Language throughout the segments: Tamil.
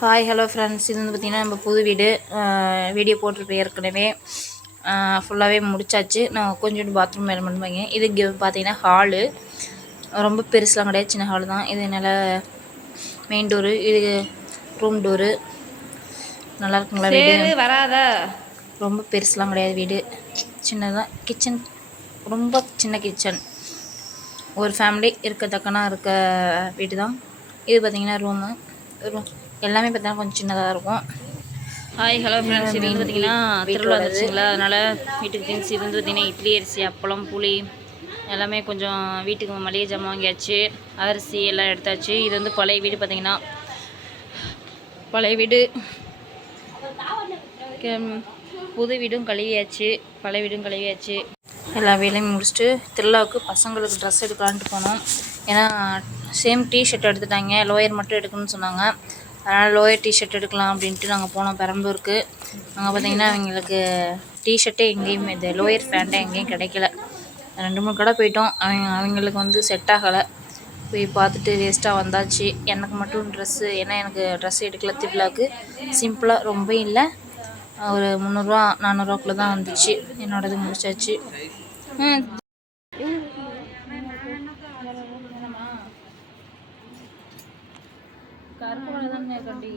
ஹாய் ஹலோ ஃப்ரெண்ட்ஸ், இது வந்து பார்த்திங்கன்னா நம்ம புது வீடியோ போட்டிருப்பேன் ஏற்கனவே. ஃபுல்லாகவே முடிச்சாச்சு. நான் கொஞ்சோண்டு பாத்ரூம் வேலை மட்டும் வைங்க. இது பார்த்திங்கன்னா ஹாலு ரொம்ப பெருசுலாம் கிடையாது, சின்ன ஹாலு தான். இது என்னால் மெயின் டோரு, இது ரூம் டோரு. நல்லா இருக்குங்களா வீடு? வராதா? ரொம்ப பெருசுலாம் கிடையாது வீடு, சின்னதான். கிச்சன் ரொம்ப சின்ன கிச்சன், ஒரு ஃபேமிலி இருக்கத்தக்கனா இருக்க வீடு தான் இது. பார்த்திங்கன்னா ரூம் எல்லாமே பார்த்தீங்கன்னா கொஞ்சம் சின்னதாக இருக்கும். ஹாய் ஹலோ ஃப்ரெண்ட்ஸ், இது வந்து பார்த்திங்கன்னா திருவிழா வந்துச்சுங்களா, அதனால் வீட்டுக்கு திங்ஸ் இது வந்து பார்த்திங்கன்னா இட்லி அரிசி, அப்பளம், புளி எல்லாமே கொஞ்சம் வீட்டுக்கு மளிகை ஜாமான் வாங்கியாச்சு. அரிசி எல்லாம் எடுத்தாச்சு. இது வந்து பழைய வீடு, பார்த்திங்கன்னா பழைய வீடு. புது வீடும் கழுவியாச்சு, பழைய வீடும் கழுவியாச்சு. எல்லா வேலையும் முடிச்சுட்டு திருவிழாவுக்கு பசங்களுக்கு ட்ரெஸ் எடுக்கலான்ட்டு போனோம். ஏன்னா சேம் டிஷர்ட் எடுத்துட்டாங்க, லோயர் மட்டும் எடுக்கணும்னு சொன்னாங்க. அதனால் லோயர் டிஷர்ட் எடுக்கலாம் அப்படின்ட்டு நாங்கள் போனோம் பெரம்பலூருக்கு. அங்கே பார்த்திங்கன்னா அவங்களுக்கு டிஷர்ட்டே எங்கேயும், இது லோயர் பேண்ட்டே எங்கேயும் கிடைக்கல. 2-3 கடை போயிட்டோம். அவங்களுக்கு வந்து செட் ஆகலை. போய் பார்த்துட்டு வேஸ்ட்டாக வந்தாச்சு. எனக்கு மட்டும் ட்ரெஸ்ஸு, ஏன்னா எனக்கு ட்ரெஸ் எடுக்கல திருவிழாவுக்கு. சிம்பிளாக ரொம்ப இல்லை, ஒரு 300-400 ரூபாக்குள்ளே தான் வந்துச்சு. என்னோடது முடிச்சாச்சு. கருப்பு மலை தானே கண்டி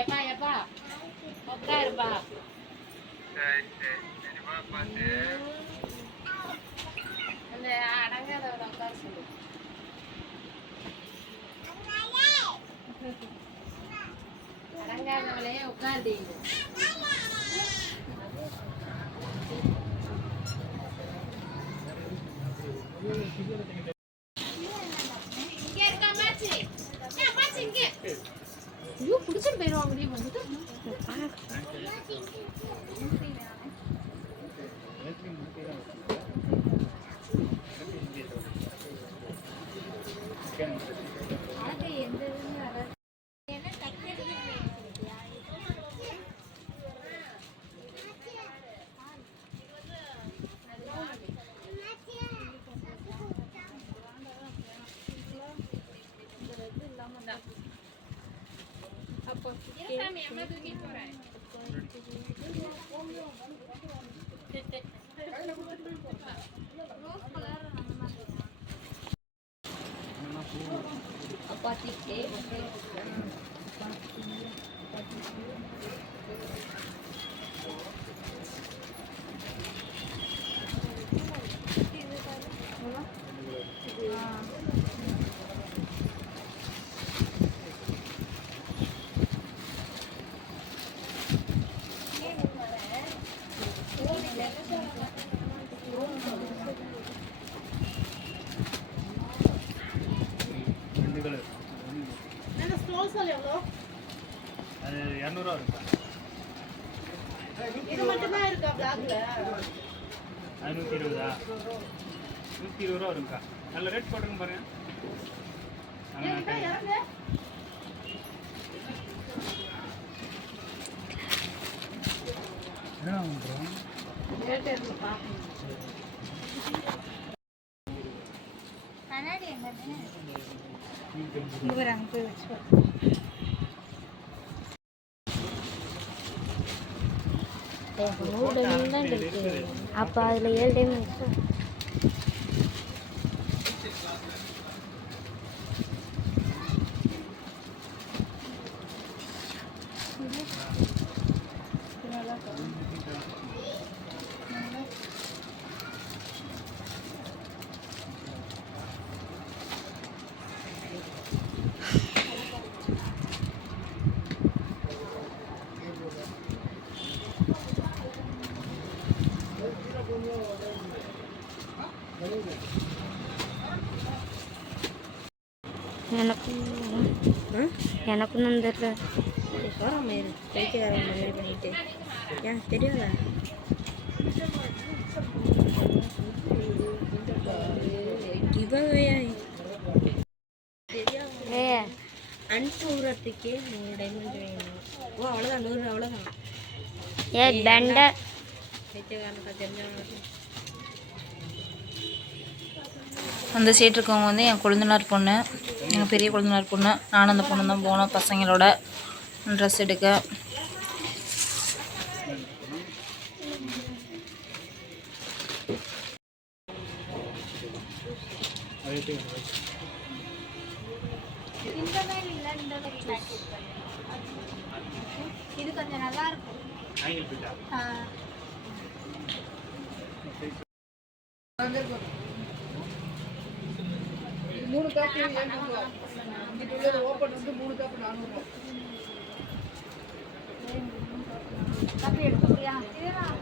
எப்பா உட்காருப்பா. அந்த அடங்காதவரை உட்கார சொல்லு. அடங்காதவளையே உட்காருதீங்க. ஐயோ பிடிச்சிட்டு போயிடுவாங்க முடியும் வந்துட்டு. அது 200 ரூபா இருக்கா? இது மட்டும் தான் இருக்கா பிளாக்ல? 120 ரூபா இருக்கா? நல்ல ரேட் போட்டுங்க பாருங்க. என்ன பண்றோம்? ரேட் இருக்கு பாருங்க. கண்ணாடி எங்கன்னு? இங்க அங்க போய் வெச்சு. அப்ப அதுல 7 டைம் இருக்கு. எனக்கும் தான் தெரியல. பண்ணிட்டு ஏன் தெரியாதா? அனுப்புறதுக்கே 100 டைமண்ட் வேணும். ஓ அவ்வளோதான், 100 அவ்வளோதான். அந்த சைடு இருக்கவங்க வந்து என் கொழுந்தனார் பொண்ணு, எங்கள் பெரிய கொழுந்தனார் பொண்ணு. நானும் அந்த பொண்ணு தான் போனோம் பசங்களோட ட்ரெஸ் எடுக்க. இது கொஞ்சம் நல்லா இருக்கும். மூணு காப்பி ஓப்பன் வந்து 3 காப்பி 400 காப்பி எடுத்துக்கிறியா? இதுதான்